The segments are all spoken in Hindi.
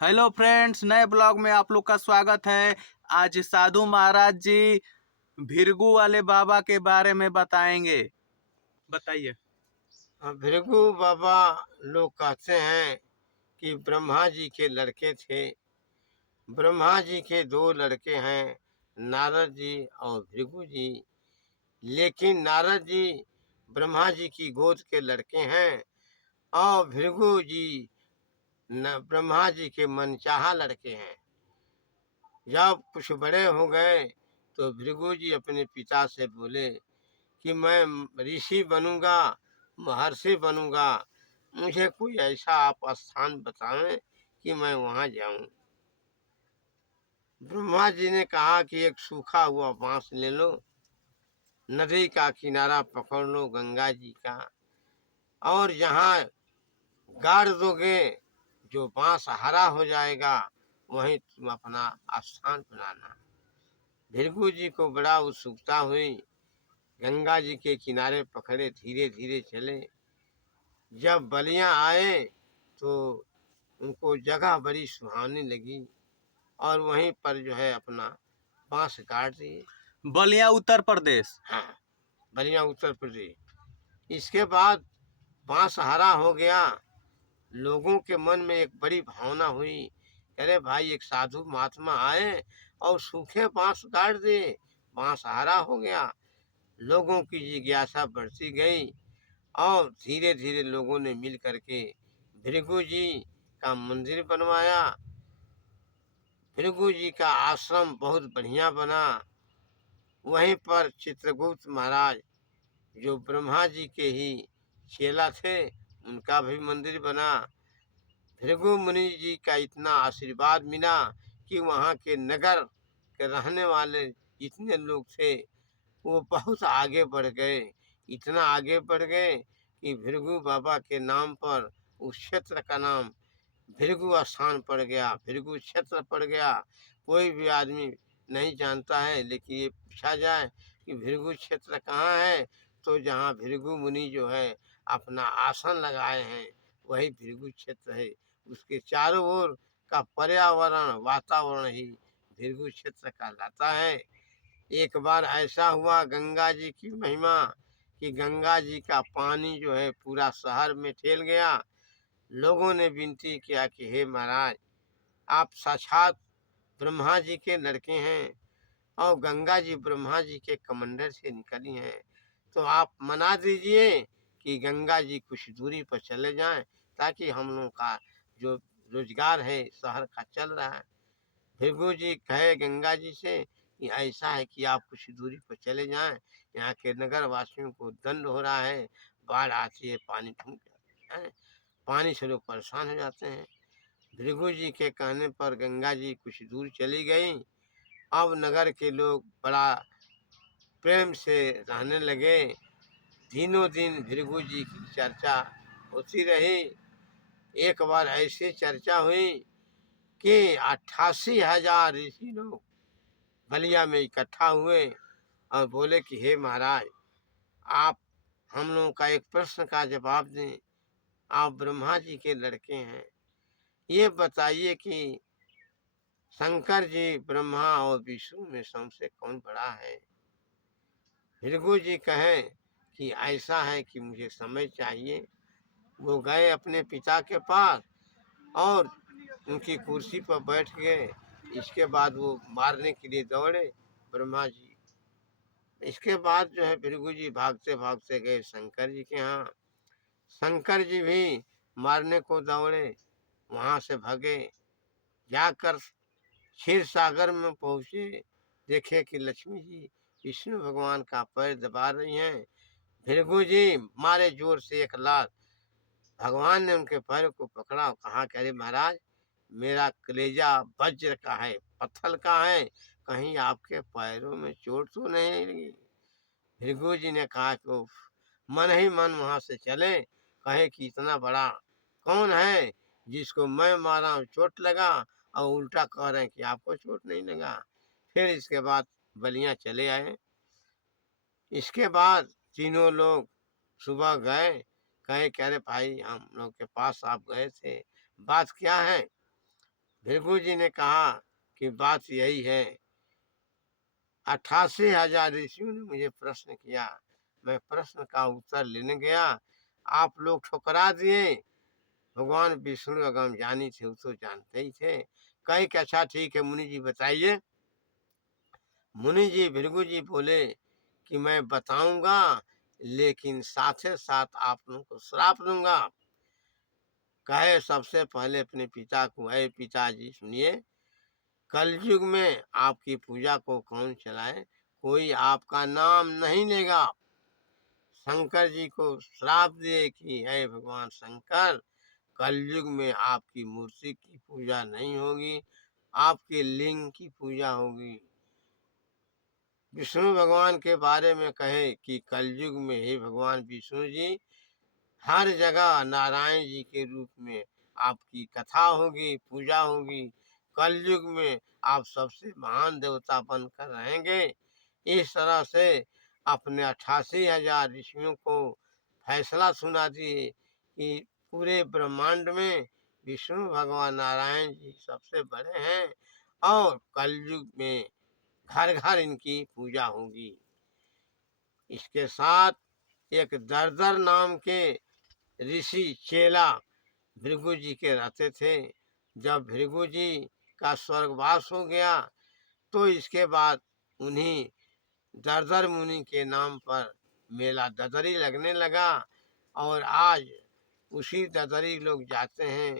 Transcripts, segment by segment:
हेलो फ्रेंड्स, नए ब्लॉग में आप लोग का स्वागत है। आज साधु महाराज जी भिरगू वाले बाबा के बारे में बताएंगे। बताइए। भृगु बाबा लोग कहते हैं कि ब्रह्मा जी के लड़के थे। ब्रह्मा जी के दो लड़के हैं, नारद जी और भृगु जी। लेकिन नारद जी ब्रह्मा जी की गोद के लड़के हैं और भृगु जी ब्रह्मा जी के मनचाहा लड़के हैं। जब कुछ बड़े हो गए तो भृगु जी अपने पिता से बोले कि मैं ऋषि बनूंगा, महर्षि बनूंगा। मुझे कोई ऐसा आप स्थान बताएं कि मैं वहां जाऊं। ब्रह्मा जी ने कहा कि एक सूखा हुआ बांस ले लो, नदी का किनारा पकड़ लो गंगा जी का, और जहाँ गाड़ दोगे जो बांस हरा हो जाएगा वहीं तुम अपना स्थान बनाना। भृगु जी को बड़ा उत्सुकता हुई। गंगा जी के किनारे पकड़े, धीरे धीरे चले। जब बलियां आए तो उनको जगह बड़ी सुहावनी लगी और वहीं पर जो है अपना बांस गाड़ दिए। बलिया उत्तर प्रदेश। हाँ, बलिया उत्तर प्रदेश। इसके बाद बांस हरा हो गया। लोगों के मन में एक बड़ी भावना हुई, अरे भाई एक साधु महात्मा आए और सूखे बांस गाड़ दिए, बांस हरा हो गया। लोगों की जिज्ञासा बढ़ती गई और धीरे धीरे लोगों ने मिल करके भृगु जी का मंदिर बनवाया। भृगु जी का आश्रम बहुत बढ़िया बना। वहीं पर चित्रगुप्त महाराज जो ब्रह्मा जी के ही चेला थे, उनका भी मंदिर बना। भृगु मुनि जी का इतना आशीर्वाद मिला कि वहाँ के नगर के रहने वाले जितने लोग थे वो बहुत आगे बढ़ गए। इतना आगे बढ़ गए कि भृगु बाबा के नाम पर उस क्षेत्र का नाम भृगु स्थान पड़ गया, भृगु क्षेत्र पड़ गया। कोई भी आदमी नहीं जानता है, लेकिन ये पूछा जाए कि भृगु क्षेत्र कहाँ है, तो जहाँ भृगु मुनि जो है अपना आसन लगाए हैं वही भृगु क्षेत्र है। उसके चारों ओर का पर्यावरण वातावरण ही भृगु क्षेत्र कहलाता है। एक बार ऐसा हुआ, गंगा जी की महिमा कि गंगा जी का पानी जो है पूरा शहर में फैल गया। लोगों ने विनती किया कि हे महाराज, आप साक्षात ब्रह्मा जी के लड़के हैं और गंगा जी ब्रह्मा जी के कमंडर से निकली हैं, तो आप मना दीजिए कि गंगा जी कुछ दूरी पर चले जाएं, ताकि हम लोग का जो रोजगार है शहर का चल रहा है। भृगु जी कहे गंगा जी से कि ऐसा है कि आप कुछ दूरी पर चले जाएं, यहाँ के नगर वासियों को दंड हो रहा है, बाढ़ आती है, पानी ठूक जाता है, पानी से लोग परेशान हो जाते हैं। भृगु जी के कहने पर गंगा जी कुछ दूर चली गई। अब नगर के लोग बड़ा प्रेम से रहने लगे। दिनों दिन भृगु जी की चर्चा होती रही। एक बार ऐसी चर्चा हुई कि 88,000 ऋषि लोग बलिया में इकट्ठा हुए और बोले कि हे महाराज, आप हम लोगों का एक प्रश्न का जवाब दें। आप ब्रह्मा जी के लड़के हैं, ये बताइए कि शंकर जी ब्रह्मा और विष्णु में सबसे कौन बड़ा है। भृगु जी कहे कि ऐसा है कि मुझे समय चाहिए। वो गए अपने पिता के पास और उनकी कुर्सी पर बैठ गए। इसके बाद वो मारने के लिए दौड़े ब्रह्मा जी। इसके बाद जो है भृगु जी भागते भागते गए शंकर जी के यहाँ। शंकर जी भी मारने को दौड़े, वहां से भागे। जाकर क्षीर सागर में पहुंचे, देखे कि लक्ष्मी जी विष्णु भगवान का पैर दबा रही हैं। भृगु जी मारे जोर से एक लात। भगवान ने उनके पैर को पकड़ा और कहा कि अरे महाराज, मेरा कलेजा वज्र का है, पत्थर का है, कहीं आपके पैरों में चोट तो नहीं लगी। भृगु जी ने कहा कि उफ, मन ही मन वहां से चले। कहे कि इतना बड़ा कौन है जिसको मैं मारा और चोट लगा, और उल्टा कह रहे हैं कि आपको चोट नहीं लगा। फिर इसके बाद बलिया चले आए। इसके बाद तीनों लोग सुबह गए। कहे कि अरे भाई, हम लोग के पास आप गए थे, बात क्या है। भृगु जी ने कहा कि बात यही है। 88,000 ऋषियों ने मुझे प्रश्न किया, मैं प्रश्न का उत्तर लेने गया, आप लोग ठुकरा दिए। भगवान विष्णु अगम ज्ञानी थे, वो तो जानते ही थे। कहे कि अच्छा ठीक है मुनि जी बताइए। मुनि जी भृगु जी बोले कि मैं बताऊंगा, लेकिन साथे साथ आप लोगों को श्राप दूंगा। कहे सबसे पहले अपने पिता को, अरे पिताजी सुनिए, कलयुग में आपकी पूजा को कौन चलाए, कोई आपका नाम नहीं लेगा। शंकर जी को श्राप दिए कि हे भगवान शंकर, कलयुग में आपकी मूर्ति की पूजा नहीं होगी, आपके लिंग की पूजा होगी। विष्णु भगवान के बारे में कहे कि कलयुग में हे भगवान विष्णु जी, हर जगह नारायण जी के रूप में आपकी कथा होगी, पूजा होगी। कलयुग में आप सबसे महान देवता बनकर रहेंगे। इस तरह से अपने 88,000 ऋषियों को फैसला सुना दिए कि पूरे ब्रह्मांड में विष्णु भगवान नारायण जी सबसे बड़े हैं और कलयुग में घर घर इनकी पूजा होगी। इसके साथ एक दरदर नाम के ऋषि चेला भृगु जी के रहते थे। जब भृगु जी का स्वर्गवास हो गया तो इसके बाद उन्हीं दरदर मुनि के नाम पर मेला ददरी लगने लगा और आज उसी ददरी लोग जाते हैं,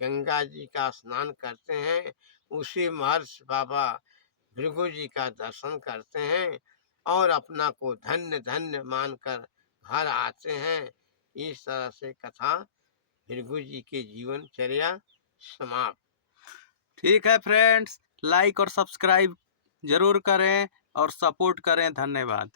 गंगा जी का स्नान करते हैं, उसी महर्षि बाबा भृगु जी का दर्शन करते हैं और अपना को धन्य धन्य मानकर घर आते हैं। इस तरह से कथा भृगु जी के जीवनचर्या समाप्त। ठीक है फ्रेंड्स, लाइक और सब्सक्राइब जरूर करें और सपोर्ट करें। धन्यवाद।